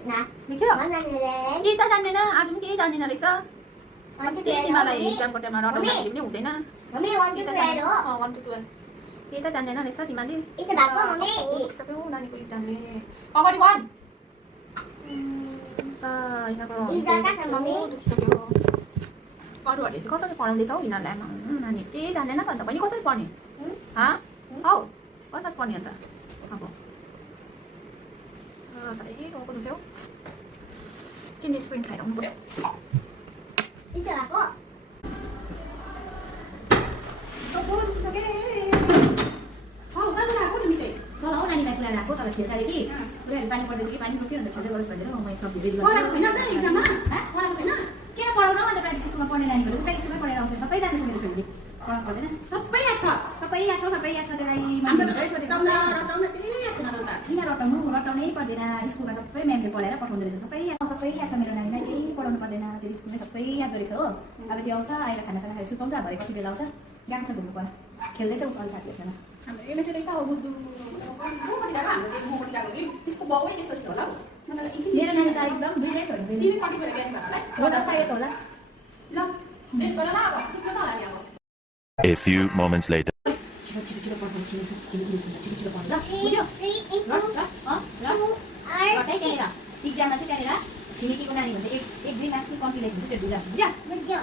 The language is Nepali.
लेख्यो भन्नाले केही त जान्दैन आज पनि केही जान्दैन रहेछ अनि त्यही तिमीलाई इक्जामको टाइममा रटाउँदाखेरि पनि हुँदैन मम्मी 1 to 12 हो 1 to 12 केही त जान्दैन रहेछ तिमीले यस्तो भएको मम्मी सक्यो नानीको इक्जामले अगाडि 1 इक्जाम का मम्मी अरूहरूले चाहिँ कसरी पढाउँदैछ हौ यिनीहरूलाई नानी केही जान्दैन त अन्त बहिनी कसरी पढ्ने हौ कसरी पढ्ने अन्त अब साह्रै टाउको दुख्यो चिनी स्प्रिङ खाएर आउनु पर्यो यस्तो भएको तल हो नानीलाई कुरा राखेको तर खेल्छ अरे कि उनीहरू पानी पर्दैछ कि पानी रोक्यो अन्त खेल्दै गरोस् भनेर म सब्जी रेडी पढाएको छैन त इक्जाममा पढाएको छैन किन पढाउनु अन्त प्राइभेट स्कुलमा पढ्ने नानीहरू उता स्कुलमै पढेर आउँछ सबै जान्छ मेरो छोरीले पढाउनु पर्दैन सबै याद छ सबै याद छ त्यसलाई किन रटाउनै पर्दैन स्कुलमा सबै म्यामले पढाएर पठाउँदो रहेछ सबै याद छ मेरो नानीलाई केही पढाउनु पर्दैन त्यो स्कुलमै सबै याद गरेछ हो अब त्यो आउँछ आएर खानासाना खाएर सुताउँछ भरे कति बेला आउँछ गएको छ घुम्नु पर्यो खेल्दैछ उकालो साथीहरूसँग मेरो नानी त एकदम ब्रिलियन्ट हो सायद होला A few moments later. छिटो पढ्नु छिटो पढ्नु ल 3 into इक्जाममा चाहिँ त्यहाँनिर छिमेकीको नानी हुन्छ एक 2 मार्क्सको कम्ती लेख्नु त्यो बुझ्यो बुझ्यो